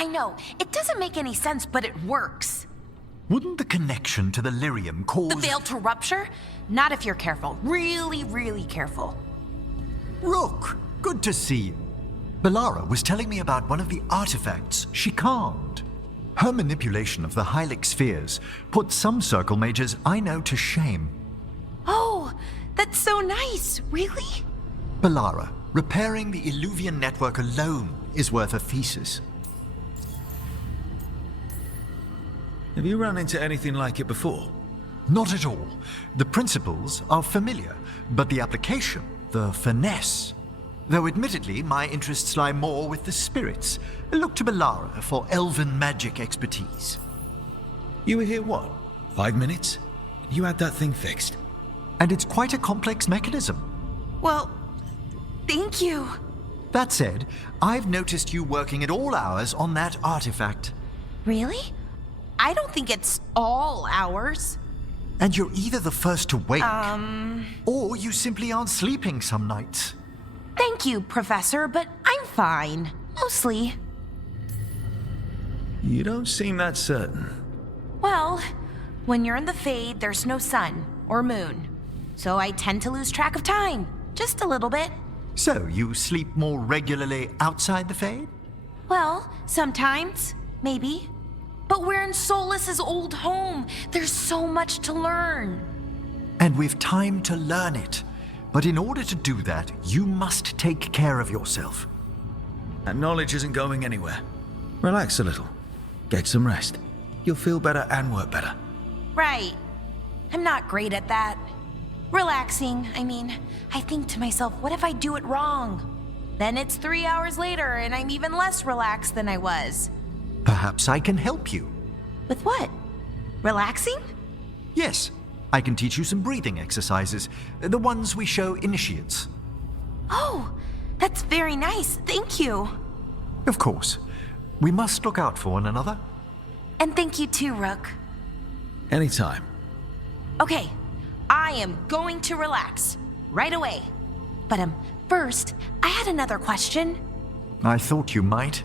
I know. It doesn't make any sense, but it works. Wouldn't the connection to the lyrium cause... The veil to rupture? Not if you're careful. Really, really careful. Rook, good to see you. Bellara was telling me about one of the artifacts she calmed. Her manipulation of the Hylic spheres put some circle mages I know to shame. Oh, that's so nice. Really? Bellara, repairing the Illuvian network alone is worth a thesis. Have you run into anything like it before? Not at all. The principles are familiar, but the application, the finesse. Though admittedly, my interests lie more with the spirits. Look to Bellara for elven magic expertise. You were here, what, 5 minutes? You had that thing fixed. And it's quite a complex mechanism. Well, thank you. That said, I've noticed you working at all hours on that artifact. Really? I don't think it's all hours. And you're either the first to wake, or you simply aren't sleeping some nights. Thank you, Professor, but I'm fine. Mostly. You don't seem that certain. Well, when you're in the Fade, there's no sun or moon. So I tend to lose track of time. Just a little bit. So, you sleep more regularly outside the Fade? Well, sometimes. Maybe. But we're in Solas's old home. There's so much to learn. And we've time to learn it. But in order to do that, you must take care of yourself. That knowledge isn't going anywhere. Relax a little. Get some rest. You'll feel better and work better. Right. I'm not great at that. Relaxing, I mean, I think to myself, what if I do it wrong? Then it's 3 hours later and I'm even less relaxed than I was. Perhaps I can help you. With what? Relaxing? Yes, I can teach you some breathing exercises, the ones we show initiates. Oh, that's very nice, thank you. Of course. We must look out for one another. And thank you too, Rook. Anytime. Okay, I am going to relax. Right away. But first, I had another question. I thought you might.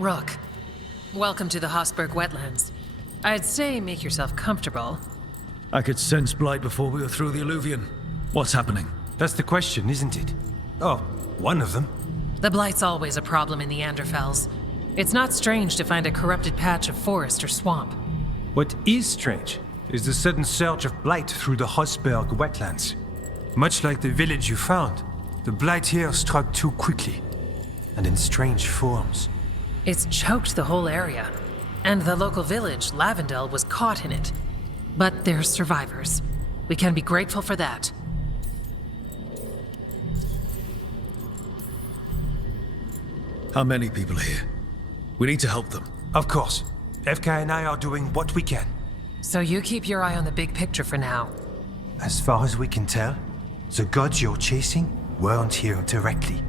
Rook, welcome to the Hossberg wetlands. I'd say make yourself comfortable. I could sense Blight before we were through the Illuvian. What's happening? That's the question, isn't it? Oh, one of them. The Blight's always a problem in the Anderfels. It's not strange to find a corrupted patch of forest or swamp. What is strange is the sudden surge of Blight through the Hossberg wetlands. Much like the village you found, the Blight here struck too quickly, and in strange forms. It's choked the whole area, and the local village, Lavendel, was caught in it. But they're survivors. We can be grateful for that. How many people are here? We need to help them. Of course, Evka and I are doing what we can. So you keep your eye on the big picture for now. As far as we can tell, the gods you're chasing weren't here directly.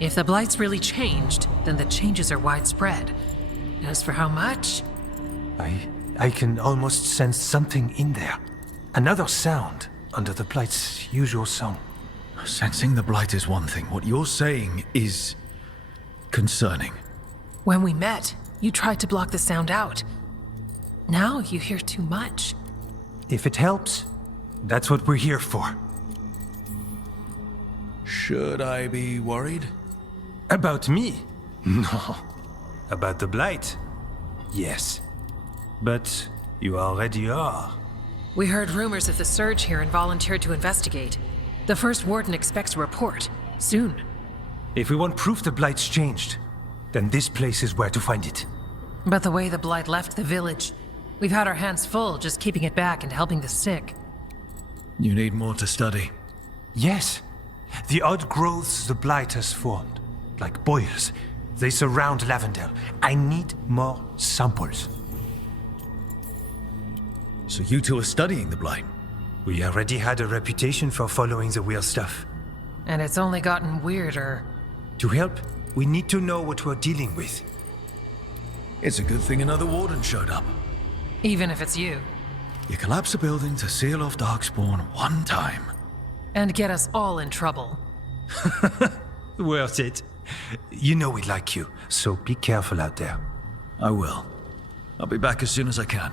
If the Blight's really changed, then the changes are widespread. As for how much? I can almost sense something in there. Another sound under the Blight's usual song. Sensing the Blight is one thing. What you're saying is concerning. When we met, you tried to block the sound out. Now you hear too much. If it helps, that's what we're here for. Should I be worried? About me? No. About the Blight? Yes. But you already are. We heard rumors of the surge here and volunteered to investigate. The first warden expects a report. Soon. If we want proof the Blight's changed, then this place is where to find it. But the way the Blight left the village, we've had our hands full just keeping it back and helping the sick. You need more to study. Yes. The odd growths the Blight has formed, like boils, they surround Lavendel. I need more samples. So you two are studying the Blight? We already had a reputation for following the weird stuff. And it's only gotten weirder. To help, we need to know what we're dealing with. It's a good thing another warden showed up. Even if it's you. You collapse a building to seal off Darkspawn one time. And get us all in trouble. Worth it. You know we like you, so be careful out there. I will. I'll be back as soon as I can.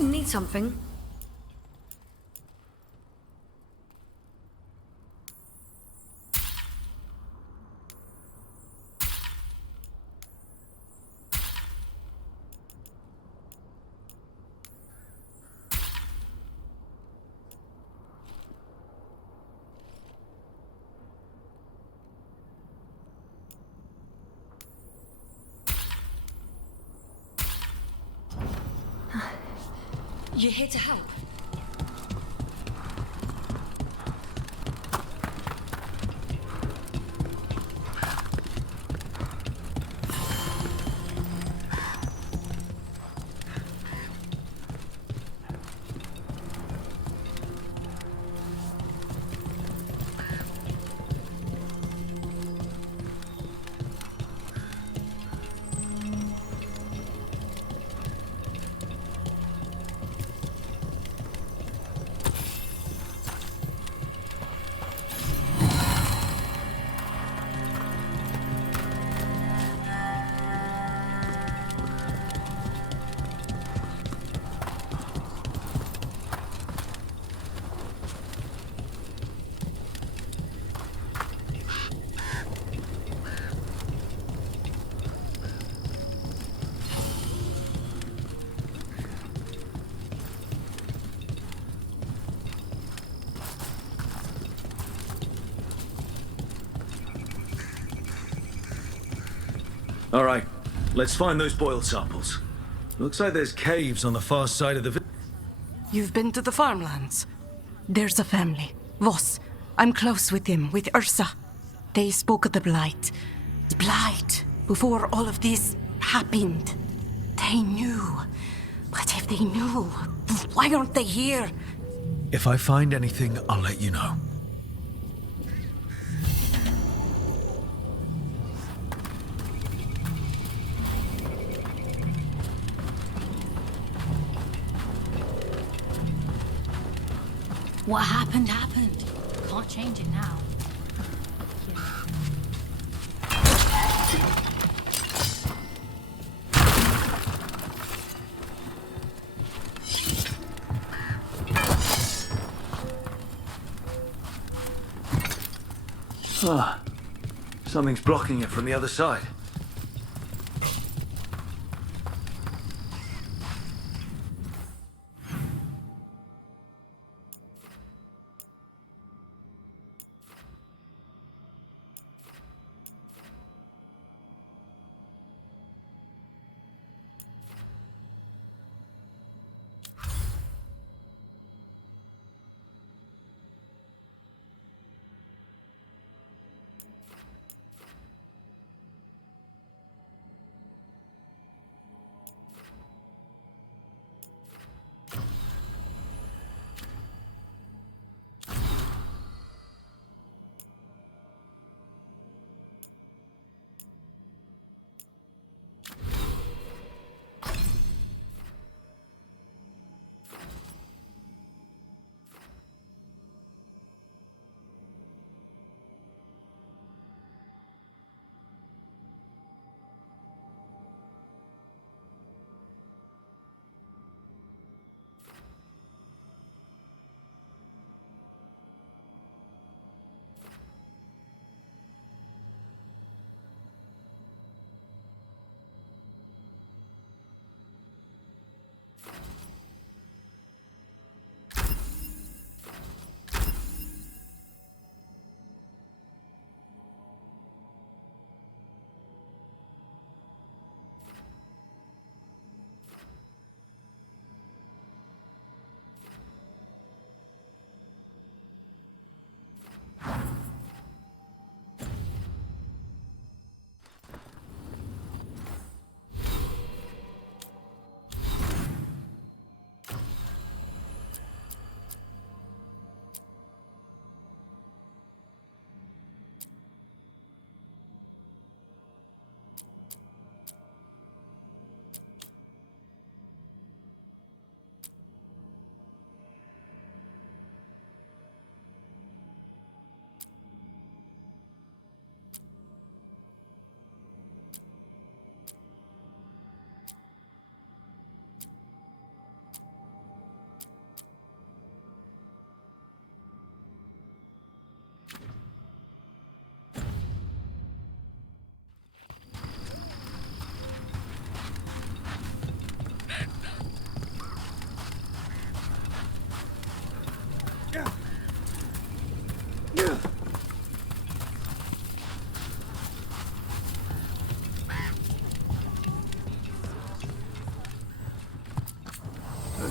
Need something? You're here to help. All right, let's find those boiled samples. Looks like there's caves on the far side of the village. You've been to the farmlands? There's a family, Voss. I'm close with them, with Ursa. They spoke of the Blight. Blight, before all of this happened. They knew. But if they knew, why aren't they here? If I find anything, I'll let you know. What happened, happened. Can't change it now. Ah, something's blocking it from the other side.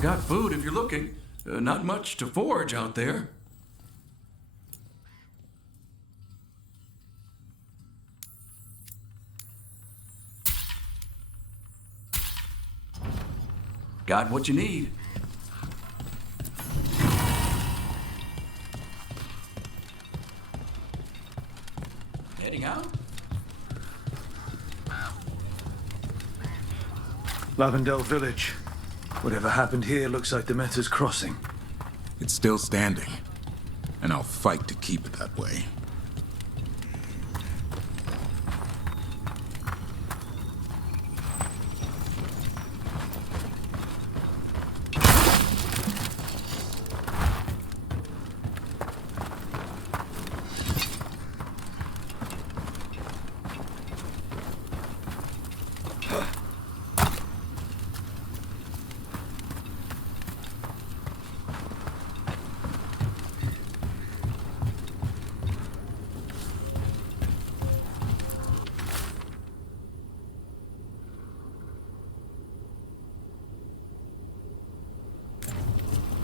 I've got food if you're looking. Not much to forage out there. Got what you need. Heading out? Lavendel Village. Whatever happened here looks like the Meta's crossing. It's still standing, and I'll fight to keep it that way.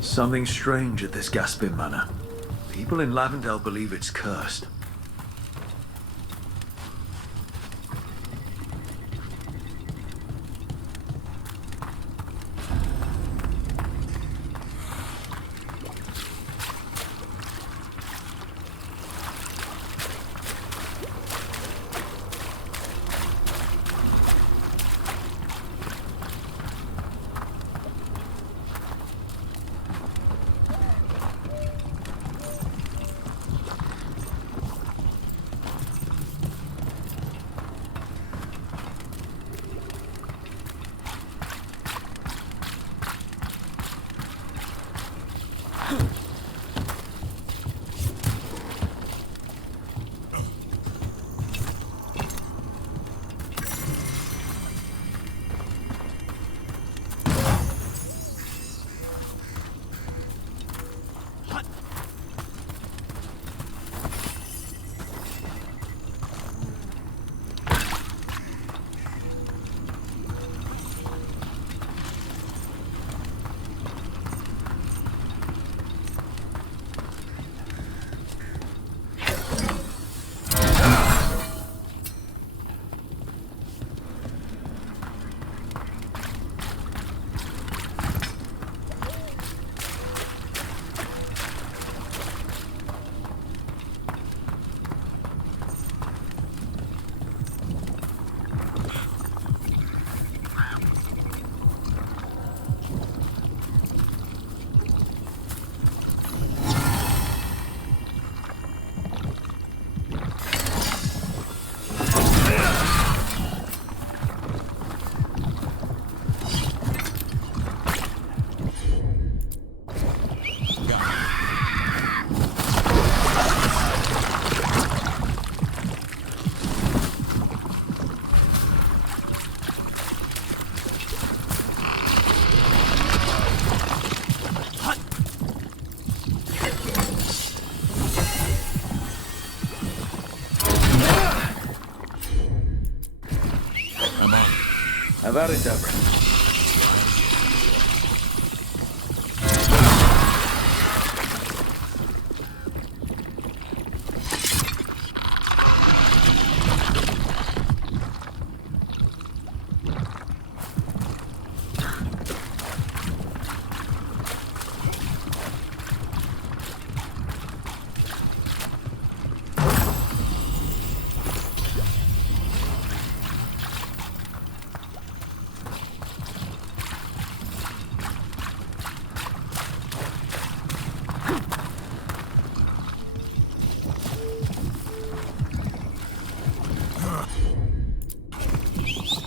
Something strange at this Gaspin Manor. People in Lavendel believe it's cursed. Have at it, Deborah.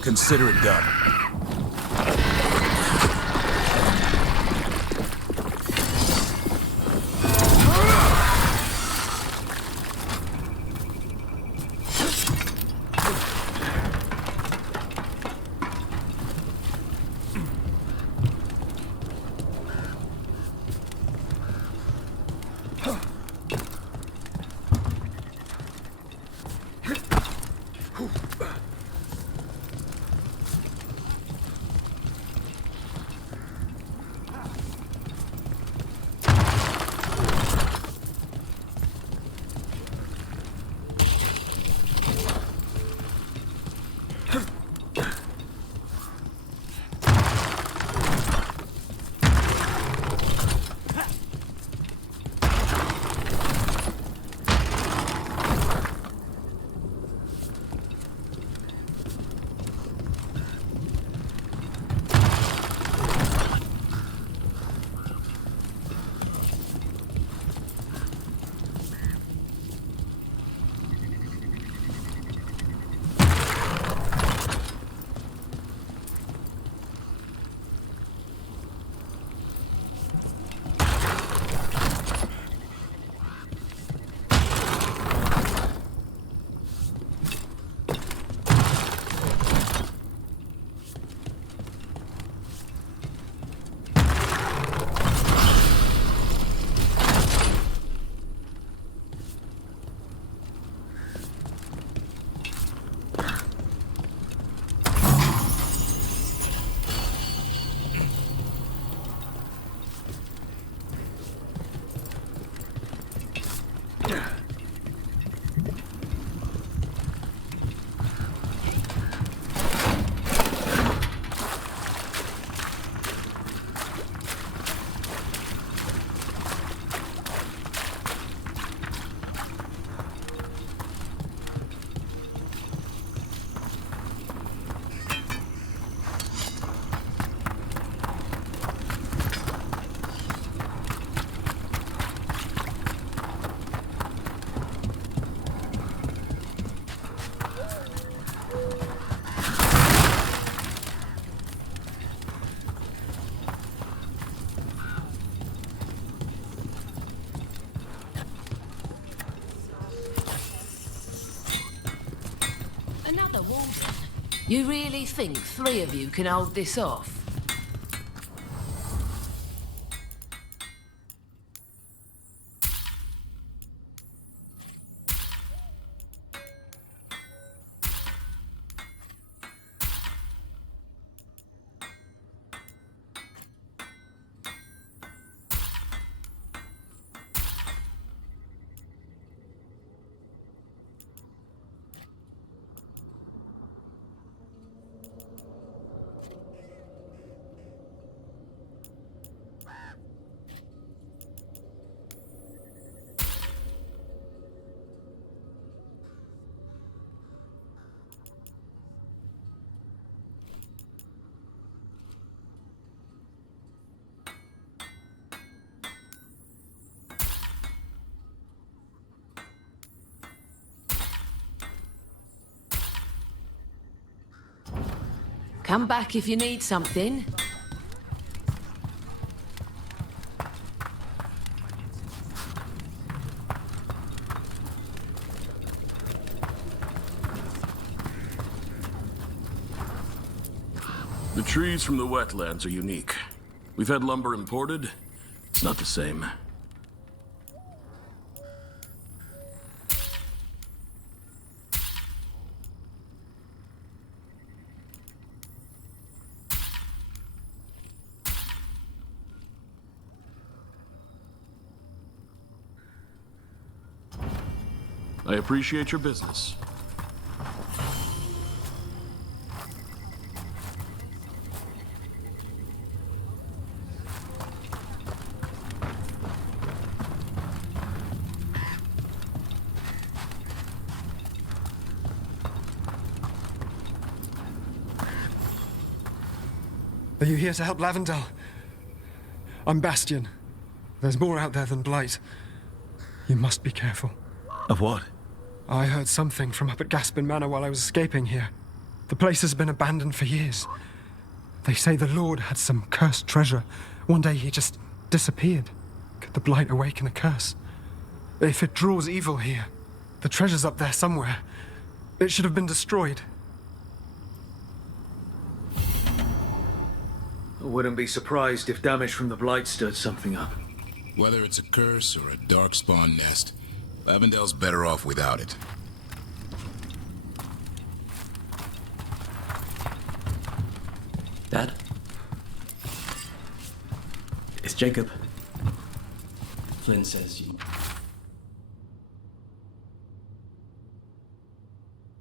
Consider it done. Another warden. You really think 3 of you can hold this off? Come back if you need something. The trees from the wetlands are unique. We've had lumber imported. It's not the same. I appreciate your business. Are you here to help Lavendel? I'm Bastion. There's more out there than Blight. You must be careful. Of what? I heard something from up at Gaspin Manor while I was escaping here. The place has been abandoned for years. They say the Lord had some cursed treasure. One day he just disappeared. Could the Blight awaken a curse? If it draws evil here, the treasure's up there somewhere. It should have been destroyed. I wouldn't be surprised if damage from the Blight stirred something up. Whether it's a curse or a darkspawn nest, Lavendel's better off without it. Dad? It's Jacob. Flynn says you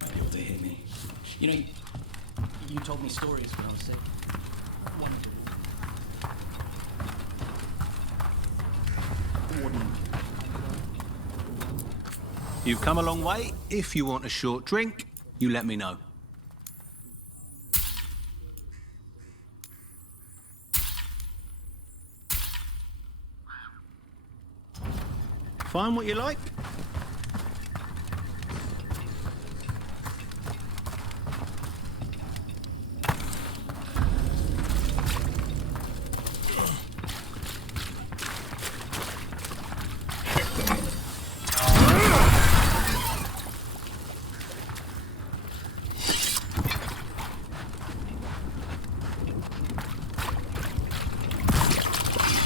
might be able to hit me. You know, you told me stories when I was sick. Wonderful. You've come a long way. If you want a short drink, you let me know. Find what you like.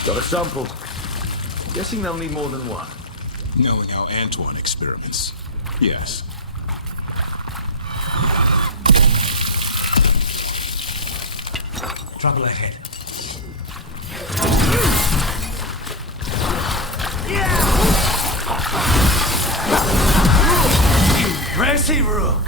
Got a sample. Guessing they'll need more than one. Knowing how Antoine experiments. Yes. Trouble ahead. Mercy Rook!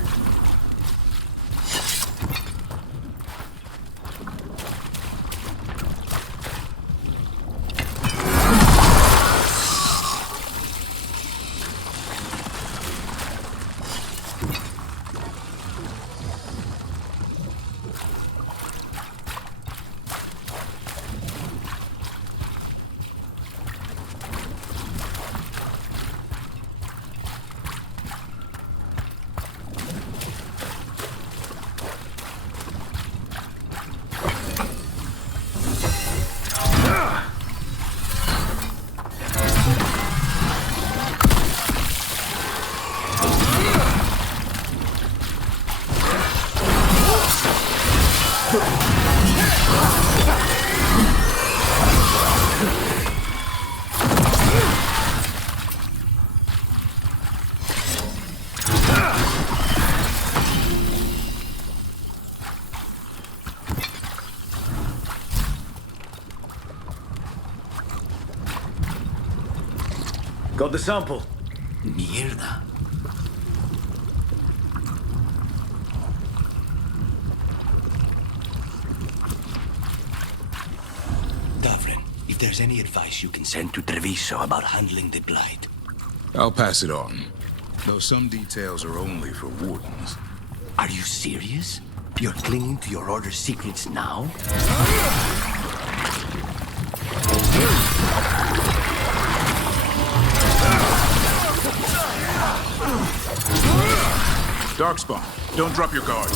Got the sample. Mierda. Davrin, if there's any advice you can send to Treviso about handling the Blight. I'll pass it on. Though some details are only for wardens. Are you serious? You're clinging to your order's secrets now? Darkspawn, don't drop your guard.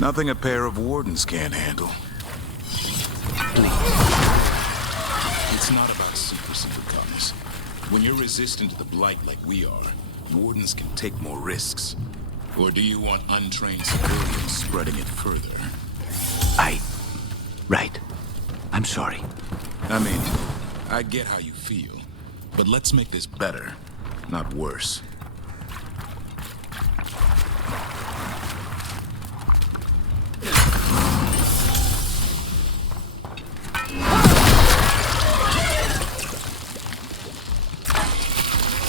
Nothing a pair of wardens can't handle. It's not about secrecy that comes. When you're resistant to the Blight like we are, wardens can take more risks. Or do you want untrained civilians spreading it further? Right. I'm sorry. I mean, I get how you feel. But let's make this better, not worse.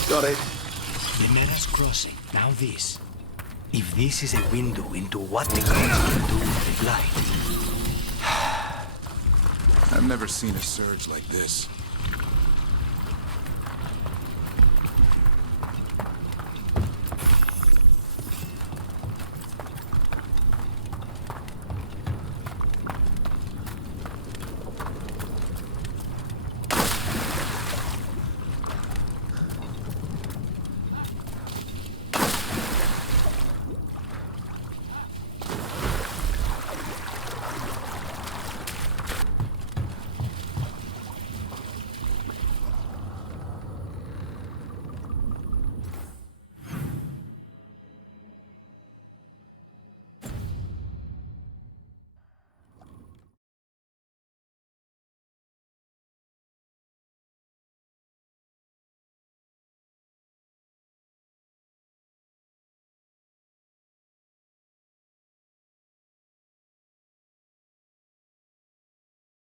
Got it. Limera's crossing. Now this. If this is a window into what the gods can do with the Blight. I've never seen a surge like this.